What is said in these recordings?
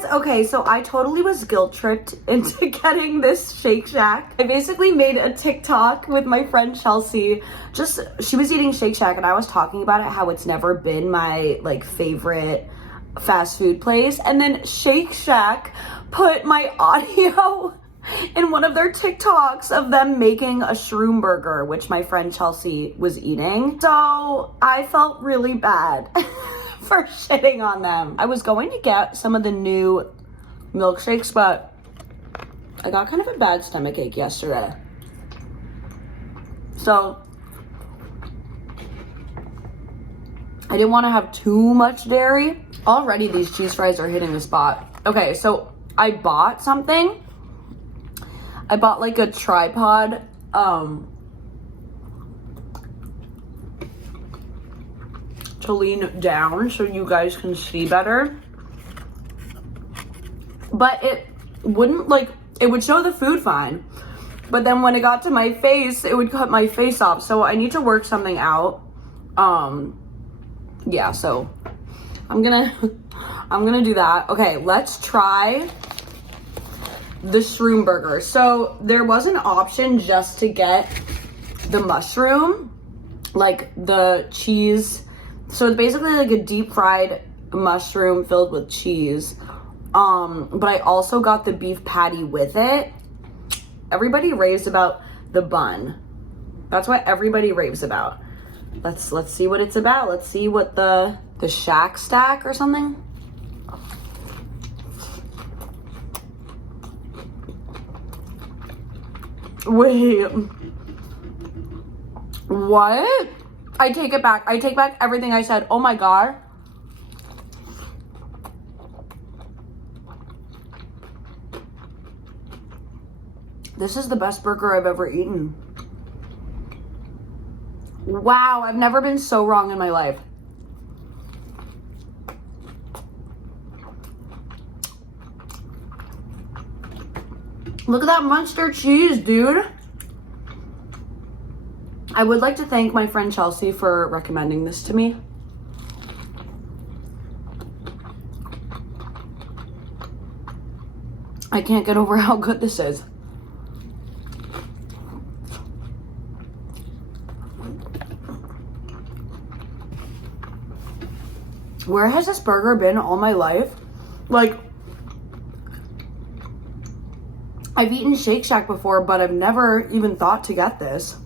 guys, okay, so I totally was guilt tripped into getting this Shake Shack. I basically made a TikTok with my friend Chelsea. She was eating Shake Shack and I was talking about it, how it's never been my like favorite fast food place. And then Shake Shack put my audio in one of their TikToks of them making a Shroom burger, which my friend Chelsea was eating. So I felt really bad for shitting on them. I was going to get some of the new milkshakes, but I got kind of a bad stomach ache yesterday. So I didn't want to have too much dairy. Already these cheese fries are hitting the spot. Okay, so I bought something. I bought like a tripod, to lean down so you guys can see better. But it wouldn't it would show the food fine. But then when it got to my face, it would cut my face off. So I need to work something out. Yeah, so I'm gonna do that. Okay, let's try the Shroom burger. So there was an option just to get the mushroom, like the cheese. So it's basically like a deep fried mushroom filled with cheese. But I also got the beef patty with it. Everybody raves about the bun. That's what everybody raves about. Let's see what it's about. Let's see what the Shack Stack or something. Wait, what? I take it back. I take back everything I said. Oh my God. This is the best burger I've ever eaten. Wow, I've never been so wrong in my life. Look at that Munster cheese, dude. I would like to thank my friend Chelsea for recommending this to me. I can't get over how good this is. Where has this burger been all my life? Like, I've eaten Shake Shack before, but I've never even thought to get this.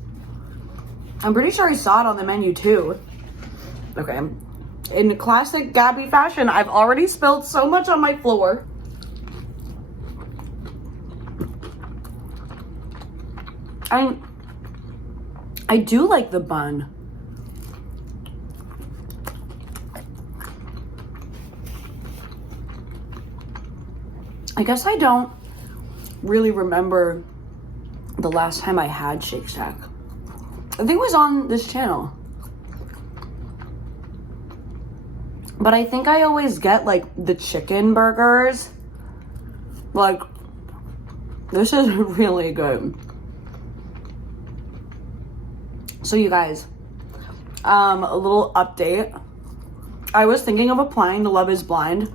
I'm pretty sure I saw it on the menu too. Okay. In classic Gabby fashion, I've already spilled so much on my floor. I do like the bun. I guess I don't really remember the last time I had Shake Shack. I think it was on this channel. But I think I always get like the chicken burgers. Like, this is really good. So you guys, a little update. I was thinking of applying to Love is Blind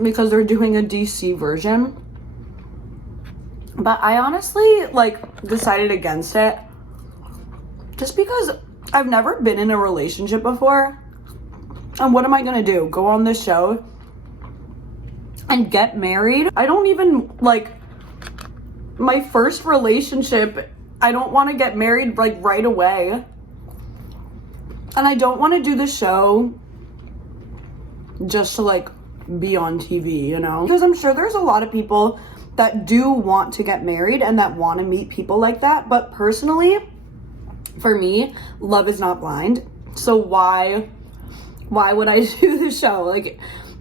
because they're doing a DC version. But I honestly decided against it just because I've never been in a relationship before. And what am I gonna do? Go on this show and get married? I don't even my first relationship. I don't want to get married right away. And I don't want to do the show just to be on TV, you know? Because I'm sure there's a lot of people that do want to get married and that want to meet people like that. But personally, for me, love is not blind. So why would I do the show?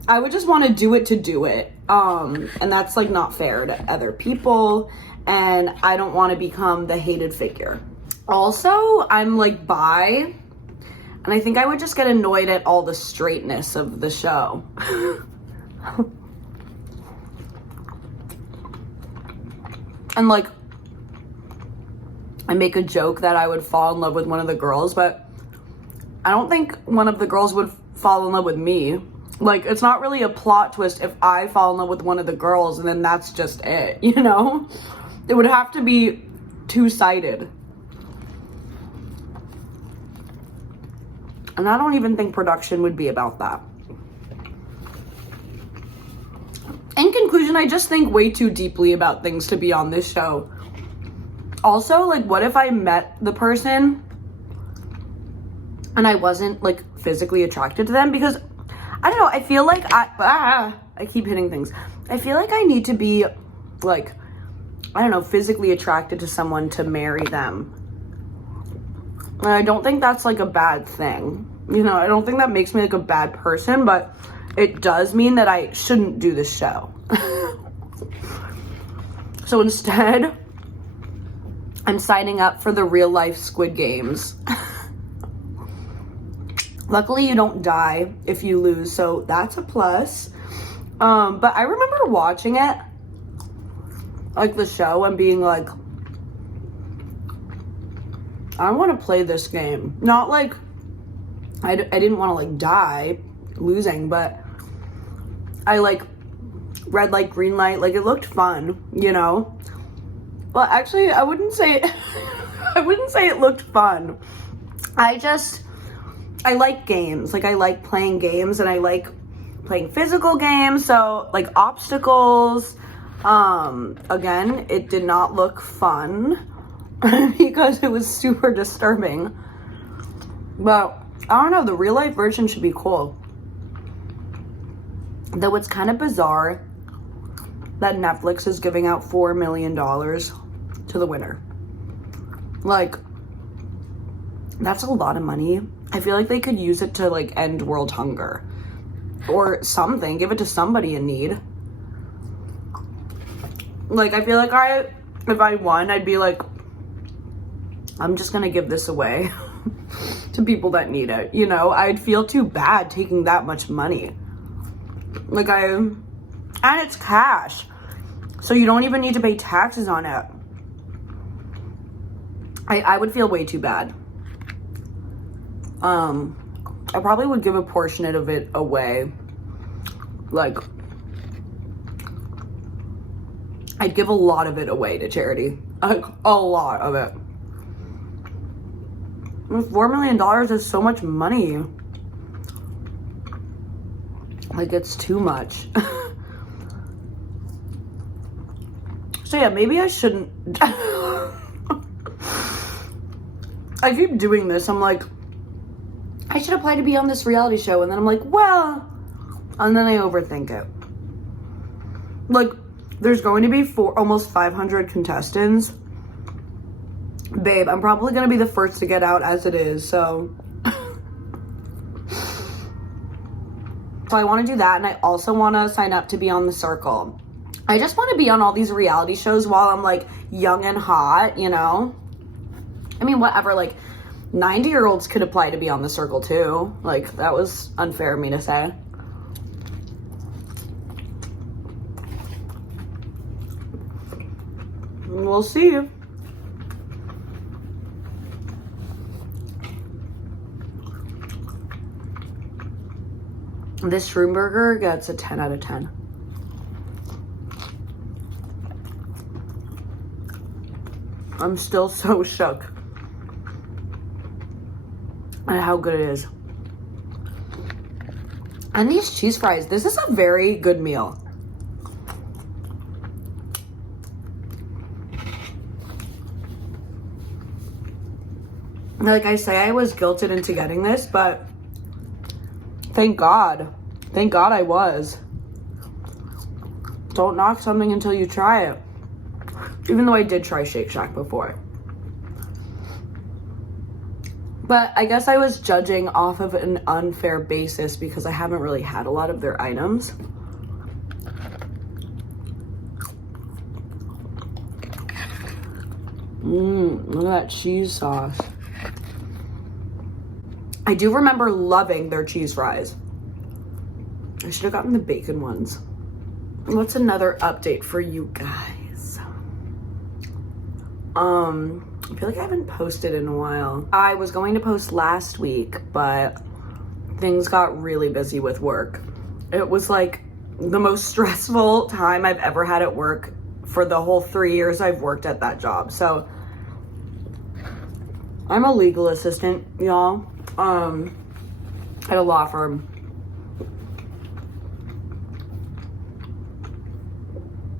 I would just want to do it to do it. And that's not fair to other people. And I don't want to become the hated figure. Also, I'm bi. And I think I would just get annoyed at all the straightness of the show. And I make a joke that I would fall in love with one of the girls, but I don't think one of the girls would fall in love with me. Like, it's not really a plot twist if I fall in love with one of the girls and then that's just it, you know? It would have to be two-sided. And I don't even think production would be about that. In conclusion, I just think way too deeply about things to be on this show. Also, like, what if I met the person and I wasn't, like, physically attracted to them? Because, I don't know, I feel like I keep hitting things. I feel like I need to be, like, I don't know, physically attracted to someone to marry them. And I don't think that's, like, a bad thing. You know, I don't think that makes me, like, a bad person, but it does mean that I shouldn't do this show. So instead, I'm signing up for the real life Squid Games. Luckily, you don't die if you lose, so that's a plus. But I remember watching it, like the show, and being like, I want to play this game. Not like, I didn't want to like die losing, but I like red light, green light, like it looked fun, you know? Well, actually, I wouldn't say it looked fun. I like games. Like, I like playing games, and I like playing physical games, so like obstacles. Again, it did not look fun because it was super disturbing. But I don't know, the real life version should be cool. Though it's kind of bizarre that Netflix is giving out $4 million to the winner. Like, that's a lot of money. I feel like they could use it to like end world hunger or something. Give it to somebody in need. Like, I feel like if I won, I'd be like, I'm just gonna give this away to people that need it, you know? I'd feel too bad taking that much money. Like, and it's cash, so you don't even need to pay taxes on it. I would feel way too bad. I probably would give a portion of it away. Like, I'd give a lot of it away to charity. Like, a lot of it. $4 million is so much money. Like, it's too much. So yeah, maybe I shouldn't. I keep doing this. I'm like, I should apply to be on this reality show. And then I'm like, well, and then I overthink it. Like, there's going to be almost 500 contestants. Babe, I'm probably going to be the first to get out as it is, so. So I want to do that, and I also want to sign up to be on The Circle. I just want to be on all these reality shows while I'm, like, young and hot, you know? I mean, whatever, like, 90-year-olds could apply to be on The Circle, too. Like, that was unfair of me to say. We'll see. This Shroom burger gets a 10 out of 10. I'm still so shook at how good it is. And these cheese fries, this is a very good meal. Like I say, I was guilted into getting this, but thank God. Thank God I was. Don't knock something until you try it. Even though I did try Shake Shack before. But I guess I was judging off of an unfair basis because I haven't really had a lot of their items. Look at that cheese sauce. I do remember loving their cheese fries. I should have gotten the bacon ones. What's another update for you guys? I feel like I haven't posted in a while. I was going to post last week, but things got really busy with work. It was like the most stressful time I've ever had at work for the whole 3 years I've worked at that job. So I'm a legal assistant, y'all, at a law firm.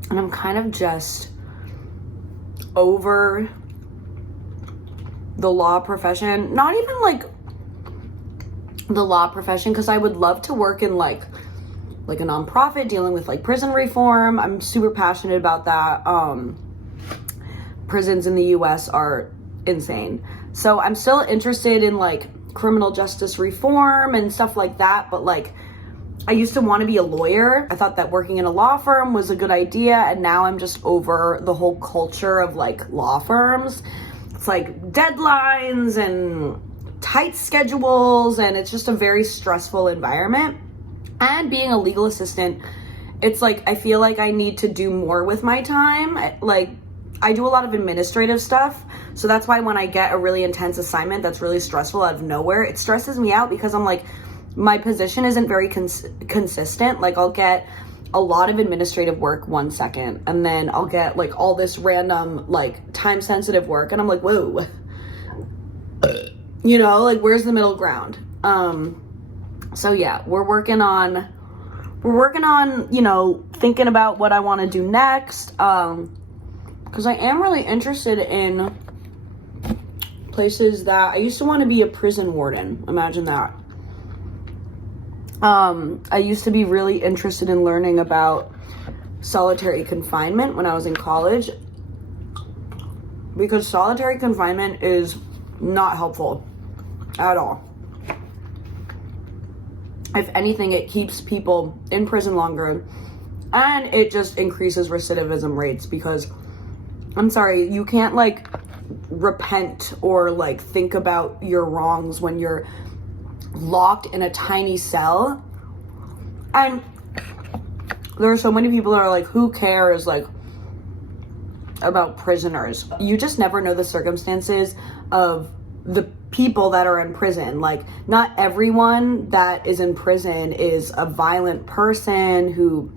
And I'm kind of just over the law profession. Not even like the law profession, because I would love to work in like a nonprofit dealing with like prison reform. I'm super passionate about that. Prisons in the US are insane. So I'm still interested in like criminal justice reform and stuff like that, but like I used to want to be a lawyer. I thought that working in a law firm was a good idea, and now I'm just over the whole culture of like law firms. It's like deadlines and tight schedules, and it's just a very stressful environment. And being a legal assistant, it's like I feel like I need to do more with my time. Like I do a lot of administrative stuff, so that's why when I get a really intense assignment that's really stressful out of nowhere, it stresses me out, because I'm like, my position isn't very consistent. Like I'll get a lot of administrative work 1 second, and then I'll get like all this random like time sensitive work, and I'm like, whoa, you know, like where's the middle ground? So yeah, we're working on, you know, thinking about what I want to do next, because I am really interested in places that I used to want to be a prison warden. Imagine that. I used to be really interested in learning about solitary confinement when I was in college, because solitary confinement is not helpful at all. If anything, it keeps people in prison longer, and it just increases recidivism rates, because I'm sorry, you can't like repent or like think about your wrongs when you're locked in a tiny cell. And there are so many people that are like, who cares like about prisoners? You just never know the circumstances of the people that are in prison. Like, not everyone that is in prison is a violent person who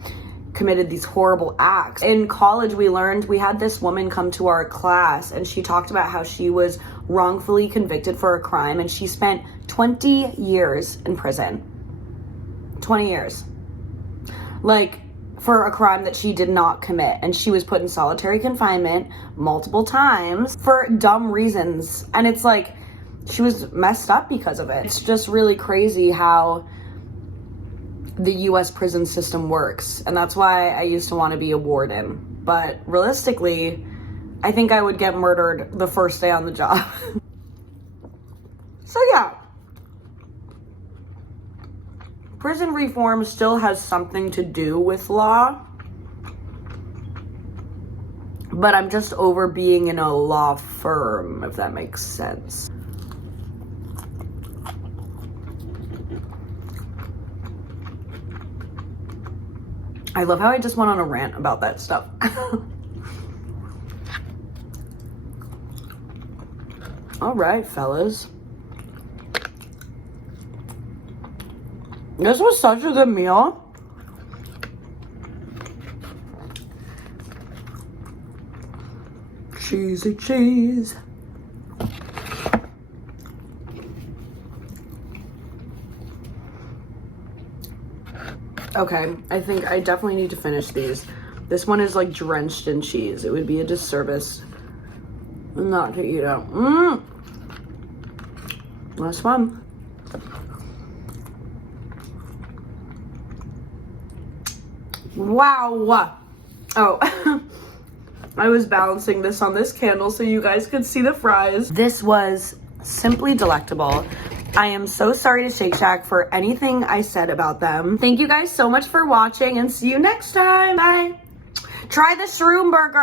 committed these horrible acts. In college, we had this woman come to our class, and she talked about how she was wrongfully convicted for a crime, and she spent 20 years in prison. 20 years. Like, for a crime that she did not commit. And she was put in solitary confinement multiple times for dumb reasons. And it's like, she was messed up because of it. It's just really crazy how the US prison system works. And that's why I used to want to be a warden. But realistically, I think I would get murdered the first day on the job. So yeah. Prison reform still has something to do with law. But I'm just over being in a law firm, if that makes sense. I love how I just went on a rant about that stuff. All right, fellas. This was such a good meal. Cheesy cheese. Okay, I think I definitely need to finish these. This one is like drenched in cheese. It would be a disservice not to eat it. Last one. Wow. Oh, I was balancing this on this candle so you guys could see the fries. This was simply delectable. I am so sorry to Shake Shack for anything I said about them. Thank you guys so much for watching, and see you next time. Bye. Try the Shroom burger.